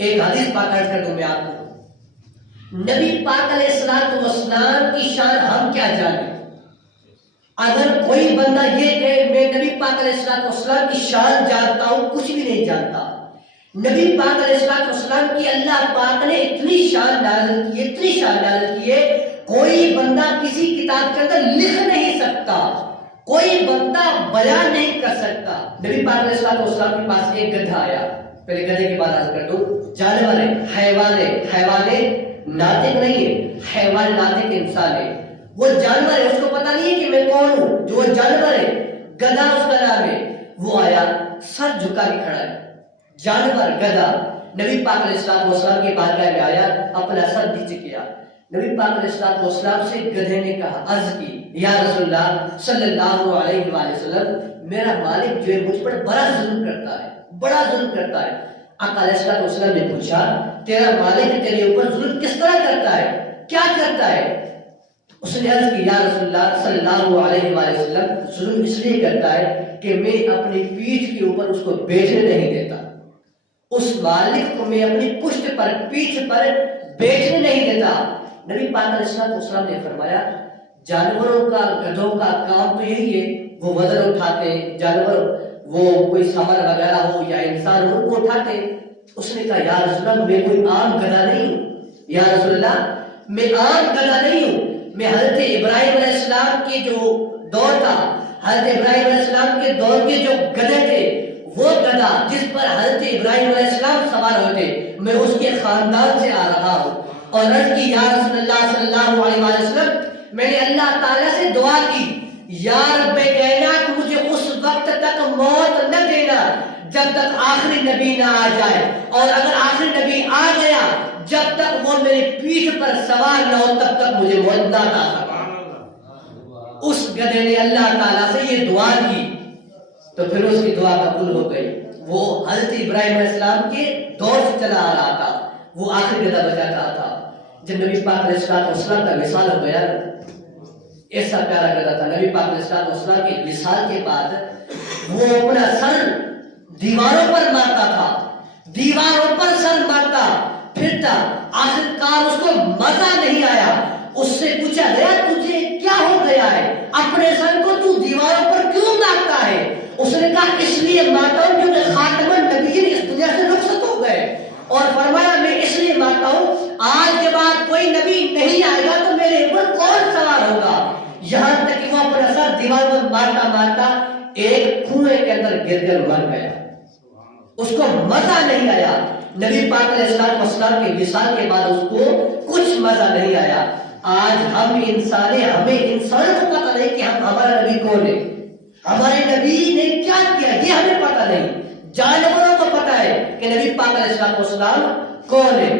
ایک حدیث پاک عرض کر دوں میں آپ کو، نبی پاک علیہ الصلوۃ والسلام کی شان ہم کیا جانیں؟ اگر کوئی بندہ یہ کہے میں نبی پاک علیہ الصلوۃ والسلام کی شان جانتا ہوں، کچھ بھی نہیں جانتا۔ نبی پاک علیہ الصلوۃ والسلام کی اللہ پاک نے اتنی شان نازل کی، اتنی شان نازل کی ہے، کوئی بندہ کسی کتاب کے اندر لکھ نہیں سکتا، کوئی بندہ بیان نہیں کر سکتا۔ نبی پاک علیہ الصلوۃ والسلام کے پاس ایک گدھا آیا، پہلے گدھے کی بات عرض کر دوں، جانور ہے، حیوان ہے، حیوان ناطق نہیں ہے، حیوان ناطق انسان ہے، وہ جانور ہے، اس کو پتہ نہیں ہے کہ میں کون ہوں، جو وہ جانور ہے، گدھا اس کا نام ہے۔ وہ آیا، سر جھکا کے کھڑا ہے، جانور گدھا نبی پاک علیہ الصلوۃ والسلام کی بارگاہ میں آیا، اپنا سر نیچے کیا۔ نبی پاک علیہ الصلوۃ والسلام سے گدھے نے کہا، عرض کی، یا رسول اللہ صلی اللہ علیہ وآلہ وسلم، میرا مالک جو ہے مجھ پر بڑا ظلم کرتا ہے، بڑا ظلم کرتا ہے۔ آقا علیہ الصلوۃ والسلام نے پوچھا، تیرا مالک تیرے اوپر ظلم کس طرح کرتا ہے، کیا کرتا ہے؟ اس نے عرض کی، یا رسول اللہ صلی اللہ علیہ وآلہ وسلم، ظلم اس لیے کرتا ہے کہ میں اپنی پیٹھ کے اوپر اس کو بیٹھنے نہیں دیتا، اس مالک کو میں اپنی پشت پر، پیٹھ پر بیٹھنے نہیں دیتا۔ نبی پاک علیہ الصلوۃ والسلام نے فرمایا، جانوروں کا، گدھوں کا کام تو یہی ہے، وہ وزن اٹھاتے ہیں، جانور وہ کوئی سامان وغیرہ ہو یا انسان ہو وہ اٹھاتے۔ اس نے کہا، یا رسول اللہ میں کوئی عام گدھا نہیں ہوں، یا رسول اللہ میں عام گدھا نہیں ہوں، میں حضرت ابراہیم علیہ السلام کی جو دور تھا، حضرت ابراہیم علیہ السلام کے دور کے جو گدھے تھے، وہ گدھا جس پر حضرت ابراہیم علیہ السلام سوار ہوتے، میں اس کے خاندان سے آ رہا ہوں۔ اور عرض کی، یا رسول اللہ صلی اللہ علیہ وسلم، میں نے اللہ تعالیٰ سے دعا کی، یا رب کائنات مجھے اس وقت تک موت نہ دینا جب تک آخری نبی نہ آ جائے، اور اگر آخری نبی آ گیا جب تک وہ میری پیٹھ پر سوار نہ ہو تب تک مجھے موت نہ آ سکا۔ اس گدھے نے اللہ تعالیٰ سے یہ دعا کی تو پھر اس کی دعا قبول ہو گئی۔ وہ حضرت ابراہیم علیہ السلام کے دور سے چلا آ رہا تھا، وہ آخری گدھا بچا رہا تھا۔ جب نبی پاک علیہ السلام کا وصال ہو گیا، ایسا پیارا گدھا تھا، نبی پاک علیہ السلام کے وصال کے بعد وہ اپنا سر دیواروں پر مارتا تھا، دیواروں پر سر مارتا پھرتا، آخر کار اس کو مزہ نہیں آیا۔ اس سے پوچھا گیا، تجھے کیا ہو گیا ہے، اپنے سر کو تو دیواروں پر کیوں مارتا ہے؟ اس نے کہا، اس لیے مارتا ہوں کیونکہ خاتم النبیین اس دنیا سے رخصت ہو گئے، اور فرمایا میں اس لیے مارتا ہوں آج کے بعد کوئی نبی نہیں آئے گا تو میرے اوپر کون سوار ہوگا۔ یہاں تک کہ وہ اپنا سر دیوار پر مارتا مارتا ایک کنویں کے اندر گر کر مر گیا، اس کو مزہ نہیں آیا۔ نبی پاک علیہ السلام کے وصال کے بعد اس کو کچھ مزہ نہیں آیا۔ آج ہم انسان ہیں، ہمیں انسانوں کو پتہ نہیں کہ ہمارا نبی کون ہے، ہمارے نبی نے کیا کیا، یہ ہمیں پتہ نہیں۔ جانوروں کو پتہ ہے کہ نبی پاک علیہ السلام کون ہے۔